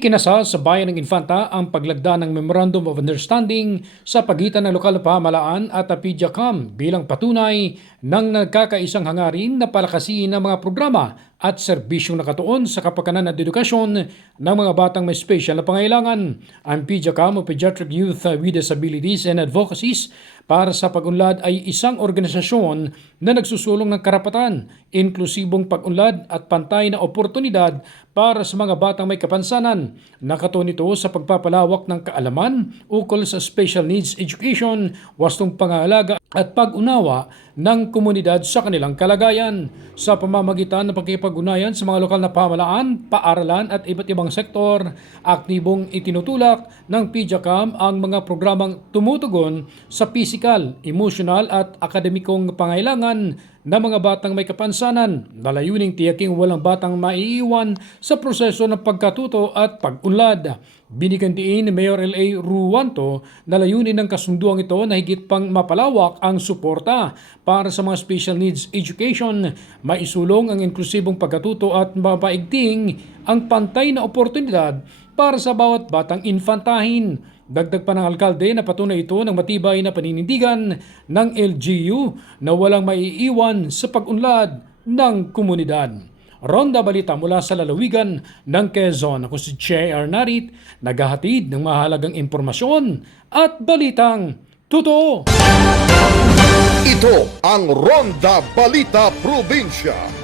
Ikinasal sa bayan ng Infanta ang paglagda ng Memorandum of Understanding sa pagitan ng lokal na pamahalaan at PIDIACAM bilang patunay ng nagkakaisang hangarin na palakasin ang mga programa at serbisyong nakatuon sa kapakanan at edukasyon ng mga batang may special na pangailangan. Ang PIDIACAM o Pediatric Youth with Disabilities and Advocacies para sa pag-unlad ay isang organisasyon na nagsusulong ng karapatan, inklusibong pag-unlad at pantay na oportunidad para sa mga batang may kapansanan. Nakatuon ito sa pagpapalawak ng kaalaman ukol sa special needs education, wastong pangangalaga at pag-unawa ng komunidad sa kanilang kalagayan. Sa pamamagitan ng pagkipag-unayan sa mga lokal na pamahalaan, paaralan at iba't ibang sektor, aktibong itinutulak ng PIDIACAM ang mga programang tumutugon sa physical, emotional at akademikong pangailangan ng mga batang may kapansanan na layuning tiyaking walang batang maiiwan sa proseso ng pagkatuto at pag-unlad. Binigyan diin ni Mayor L.A. Ruanto na layunin ng kasunduang ito na higit pang mapalawak ang suporta para sa mga special needs education, maisulong ang inklusibong pagkatuto at mapaigting ang pantay na oportunidad para sa bawat batang infantahin. Dagdag pa ng alkalde na patunay ito ng matibay na paninindigan ng LGU na walang maiiwan sa pag-unlad ng komunidad. Ronda Balita mula sa lalawigan ng Quezon. Ako si Che Arnarit, naghahatid ng mahalagang impormasyon at balitang totoo. Ito ang Ronda Balita Probinsya.